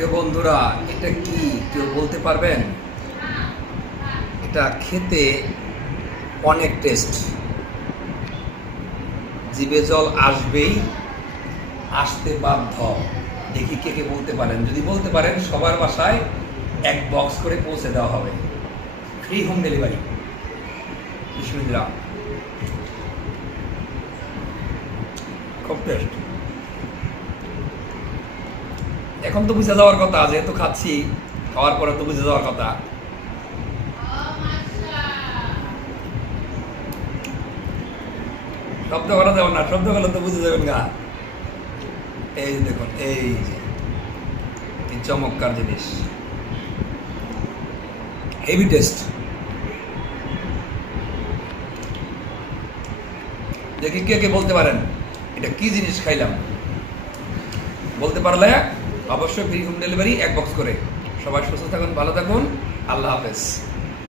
প্রিয় বন্ধুরা, এটা কি কেউ বলতে পারবেন? এটা খেতে অনেক টেস্ট, জিভে জল আসবেই, আসতে বাধ্য। দেখি কে কে বলতে পারেন। যদি বলতে পারেন, সবার বাসায় এক বক্স করে পৌঁছে দেওয়া হবে, ফ্রি হোম ডেলিভারি। বিসমিল্লাহ। খুব টেস্ট। এখন তো বুঝে যাওয়ার কথা, যেহেতু খাচ্ছি, খাওয়ার পরে তো বুঝে যাওয়ার কথা। শব্দ করা যাবে না, শব্দ করলে তো বুঝে যাবেন গা। এই যে দেখুন, এই যে কি চমৎকার জিনিস, হেভি টেস্ট। দেখি কে কে বলতে পারেন এটা কি জিনিস খাইলাম। বলতে পারলে অবশ্যই ফ্রি হোম ডেলিভারি, এক বক্স করে। সবাই সুস্থ থাকুন, ভালো থাকুন, আল্লাহ হাফেজ।